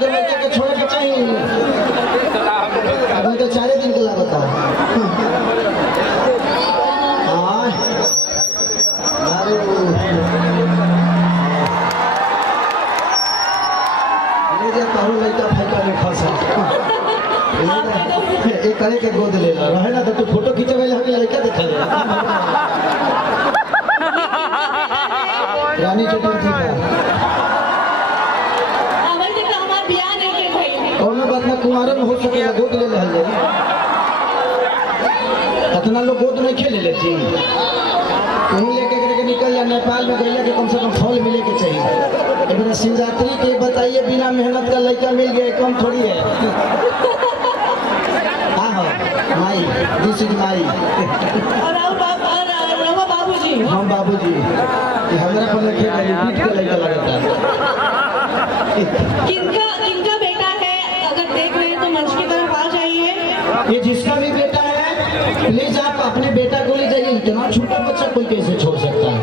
के लड़के के छोड़े के चाहिए अभी तो 4 दिन के लागत एक करे के गोद ले ला रहे ना तो तू फोटो खींचे वाले हमें लड़का दिखा दे रानी चटन थी अमर के तो हमार बियाह नहीं के भाई कौन बात ना कुमारन हो सके गोद ले ले कितना लोग गोद नहीं खेले लेती कहीं लेके करके निकल जा नेपाल में गइया के कम से कम फल मिले के चाहिए एक बार शिवरात्रि के बताइए बिना मेहनत का लड़का मिल गया कम थोड़ी है माई दिस इज माई और रवा बाबूजी हम बाबूजी हमरा पर लिखे रिपीट के लड़का लगता है किनका बेटा है अगर देख रहे हैं तो मंच की तरफ आ जाइए ये जिसका भी बेटा है प्लीज आप अपने बेटा को ले जाइए इतना छोटा बच्चा कोई कैसे छोड़ सकता है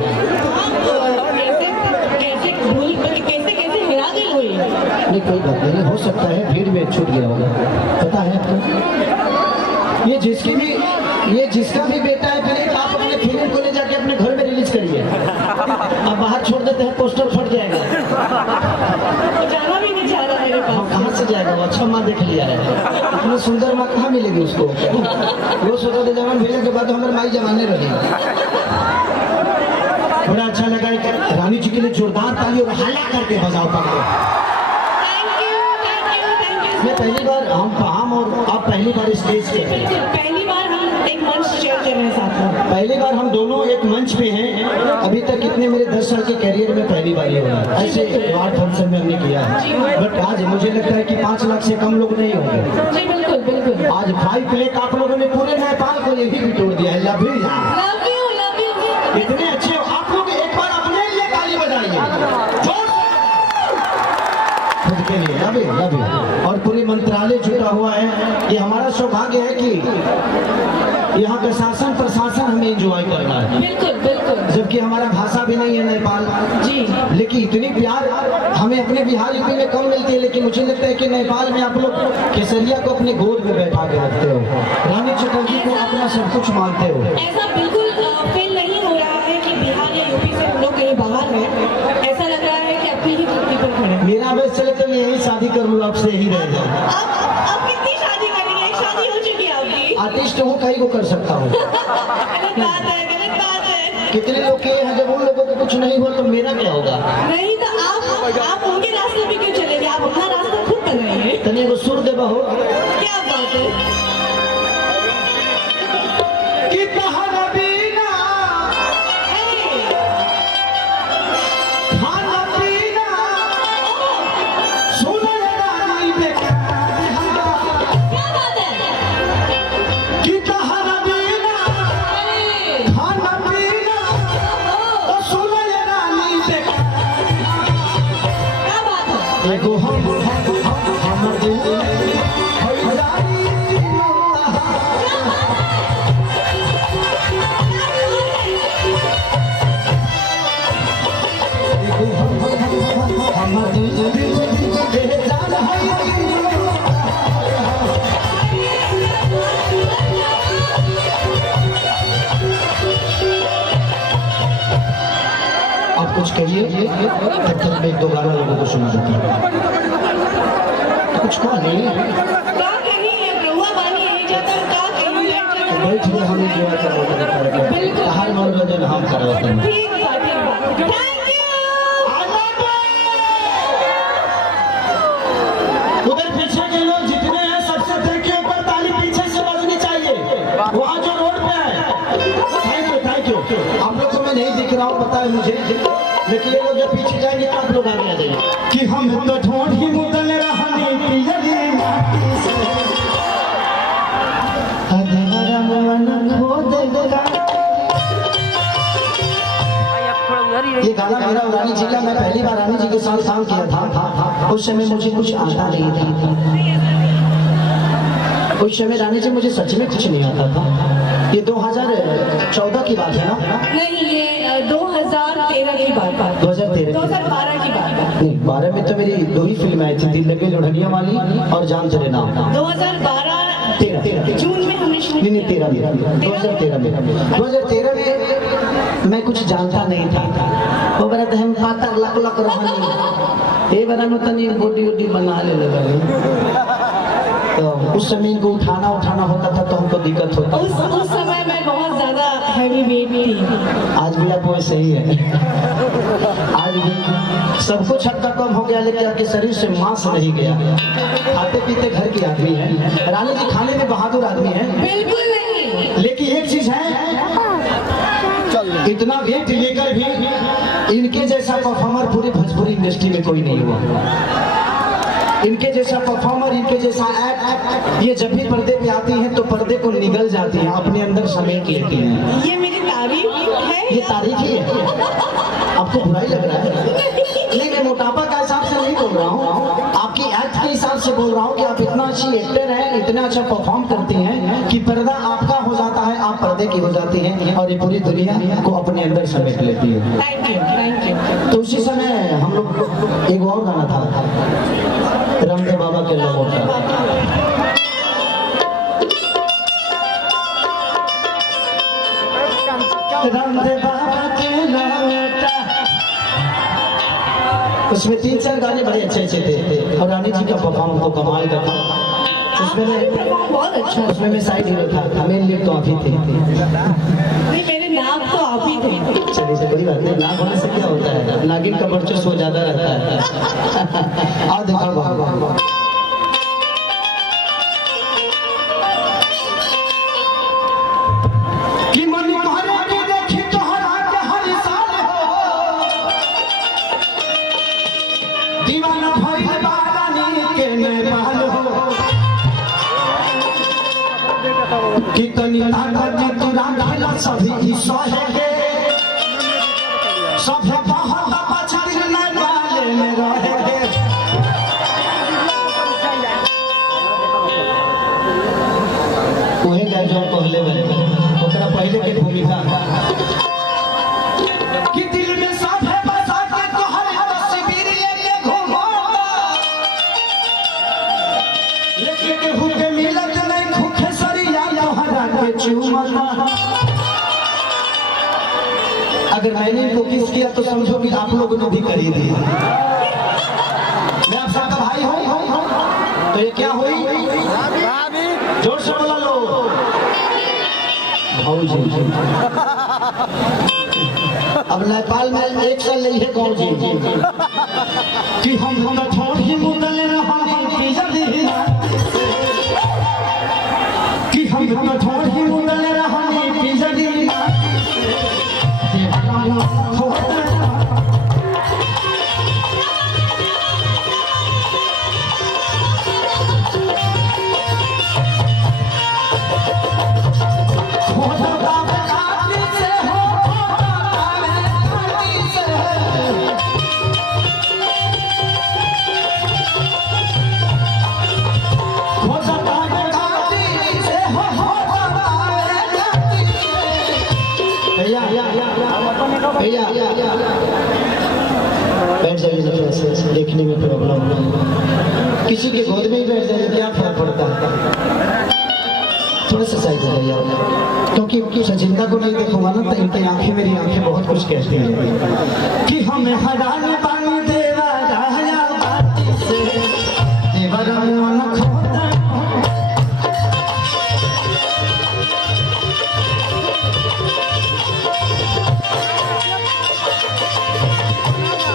कैसे हिरा गई हुई नहीं कोई बात नहीं हो सकता है भीड़ में छूट गया होगा पता है आपको ये जिसका भी बेटा है प्लीज आप अपने फिल्म को ले जाके अपने घर में रिलीज करिए अब बाहर छोड़ देते हैं पोस्टर फट जाएगा जाना भी नहीं चाह रहा मेरे पास कहाँ से जाएगा वो अच्छा माँ देख लिया है इतनी सुंदर माँ कहाँ मिलेगी उसको वो सोचा था जवान भेजने के बाद हमारे माई जमाने रही बड़ा अच्छा लगा रानी जी के लिए जोरदार ताली और हल्ला करके बजाओ पाओ मैं पहली बार हम और आप पहली बार स्टेज पे हैं पहली बार हम एक मंच शेयर कर रहे हैं साथ में पहली बार हम दोनों एक मंच पे हैं अभी तक इतने मेरे 10 साल के कैरियर में पहली बार ये हुआ ऐसे वार्ड फंक्शन में हमने किया है बट आज मुझे लगता है कि 5 लाख से कम लोग नहीं होंगे जी बिल्कुल बिल्कुल आज 5 प्लेट आप लोगों ने पूरे नेपाल को यही भी तोड़ दिया है लव यू इतने अच्छे हो आप लोग एक बार अपने लिए ताली बजाइए खुद के लिए लव यू और पूरे मंत्रालय जुटा हुआ है ये हमारा सौभाग्य है कि यहाँ का शासन प्रशासन हमें एंजॉय करना है बिल्कुल बिल्कुल जबकि हमारा भाषा भी नहीं है नेपाल जी लेकिन इतनी प्यार हमें अपने बिहार यूपी में कम मिलती है लेकिन मुझे लगता है कि नेपाल में आप लोग केसरिया को अपने गोद में बैठा के रखते हो रानी चटर्जी को अपना सब कुछ मानते हो ऐसा बिल्कुल फील नहीं हो रहा है कि बिहार या यूपी से हम लोग कहीं बाहर हैं ऐसा लग रहा है कि अपनी ही धरती पर खड़े हैं। मेरा बस चले तो मैं यही शादी कर लूँ आपसे यही रह जाए अब कितनी शादी करेंगे एक शादी हो चुकी है आपकी आर्टिस्ट हूँ कहीं को कर सकता हूँ गलत बात है कितने लोग के हैं जब उन लोगों को कुछ नहीं हुआ तो मेरा क्या होगा नहीं तो आप उनके रास्ते पे क्यों चलेंगे आप अपना रास्ता खुद बनाइए तने को सुर देवा हो क्या बात है आप कुछ कहिए तब तक मैं 2 गाना लोगों को सुना देता हूँ कुछ कहा नहीं बैठ गए हम एंजॉय कर रहे थे हर मनोरंजन हम कर रहे थे उधर पीछे के लोग जितने हैं सबसे दिल के ऊपर ताली पीछे से बजनी चाहिए वहाँ जो रोड पे है थैंक यू आप लोग को मैं नहीं दिख रहा हूँ पता है मुझे लेकिन ये लोग जब पीछे जाएंगे तो आप लोग आगे आ जाइए कि हम तो ठोड़ ही मुदल रहने पियरी माटी से अधरा मन खो देगा ये गाना मेरा रानी जी का मैं पहली बार रानी जी के साथ काम किया था उस समय मुझे कुछ आता नहीं था उस समय रानी जी मुझे सच में कुछ नहीं आता था ये 2014 की बात है ना नहीं ये 2013 की बात 2012 की बात नहीं 12 में तो मेरी 2 ही फिल्म आई थी, दिल लगे लोढ़निया वाली और जान तेरे नाम। 2012 13 जून में हमने शूट नहीं 13 में 2013 में मैं कुछ जानता नहीं था। वो बड़ा हम पातर लक लक रहनी ये बड़ा नो तनी बॉडी वॉडी बना ले लगे, तो उस समय इनको उठाना होता था तो हमको दिक्कत होता था। उस समय मैं बहुत ज्यादा हैवी वेट थी। आज भी आप वैसे ही है, आज भी सब कुछ हद तक कम हो गया लेकिन आपके शरीर से मांस नहीं गया। खाते पीते घर की आदमी है, रानी जी खाने में बहादुर आदमी है बिल्कुल नहीं। लेकिन एक चीज है, इतना वेट लेकर भी इनके जैसा परफॉर्मर पूरी भोजपुरी इंडस्ट्री में कोई नहीं हुआ। इनके जैसा परफॉर्मर, इनके जैसा एक्ट, ये जब भी पर्दे पे आती हैं तो पर्दे को निगल जाती हैं, अपने अंदर समेट लेती हैं। ये मेरी तारीफ है, ये तारीफ ही है। आपको बुराई लग रहा है? नहीं, मैं मोटापा का हिसाब से नहीं बोल रहा हूँ, आपकी एक्ट के हिसाब से बोल रहा हूँ कि आप इतना अच्छी एक्टर हैं, इतना अच्छा परफॉर्म करती हैं कि पर्दा आपका हो जाता है, आप पर्दे की हो जाती हैं और ये पूरी दुनिया को अपने अंदर समेट लेती है। Thank you. तो उसी समय हम लोग एक और गाना था रामदेव बाबा के लौटा, रामदेव बाबा के लौटा, उसमें 3-4 गाने बड़े अच्छे थे और रानी जी का परफॉर्म तो कमाल का था। उसमें मैं बहुत अच्छा, उसमें मैं साइड हीरो था, मेन लीड तो आप ही थे। नहीं मेरे नाम तो आप ही थे। चलिए कोई बात नहीं, नाम होने से क्या होता है, नागिन का वर्चस्व ज्यादा रहता है। और देखो कि मन कहरे के देखी तोहरा के हर साल हो, दीवाना भइल बारानी के नेपाल हो, कि तनी ताकत तुरा डाला सभी सहे के, सभे बहुत बचल नेपाल में रहे के। उहे गाय जो पहले बने ओकरा पहले के भूमिका कि दिल में साफे बसा के तोहर तस्वीर लेके घूमो, लेके के हुके मिलत नहीं खुखे सरिया तोहरा के चुमना। अगर मैंने इनको किस किया तो समझो कि आप लोगों ने भी करी दी। मैं आप सबका भाई हूँ तो ये क्या हुई, जोर से बोला लो भाऊजी। अब नेपाल में एक साल नहीं है गाँव जी कि हम थोड़ी मुदल रहनी कि हम थोड़ी मुदल रहनी पिजड़ी भैया बैठ जाइए ना, थोड़ा सा देखने में प्रॉब्लम नहीं, किसी के गोद में ही बैठ जाइए, क्या फर्क पड़ता है। थोड़ा सा साइड हो जाइए, क्योंकि सचिंदा को नहीं देखूंगा ना तो इनकी आंखें मेरी आंखें बहुत कुछ कहती हैं कि हमें हराने पानी देवा राया बाती से देवरा मन खोता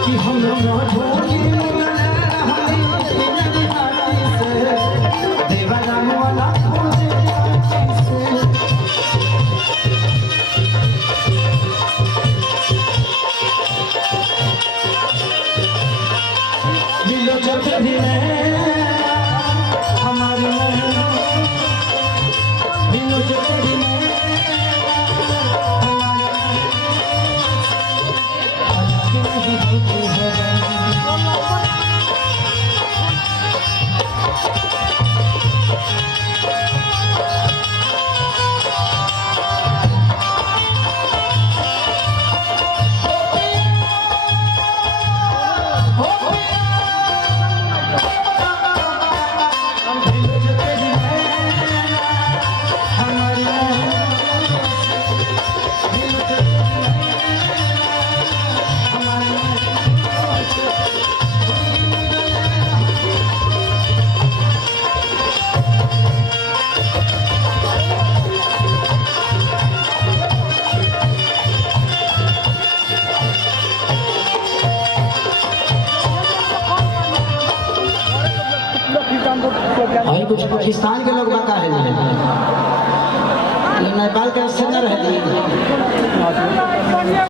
कि हम ढोली देवरा मन Oh, भाई कुछ पाकिस्तान के लोग बका है नेपाल के से न रह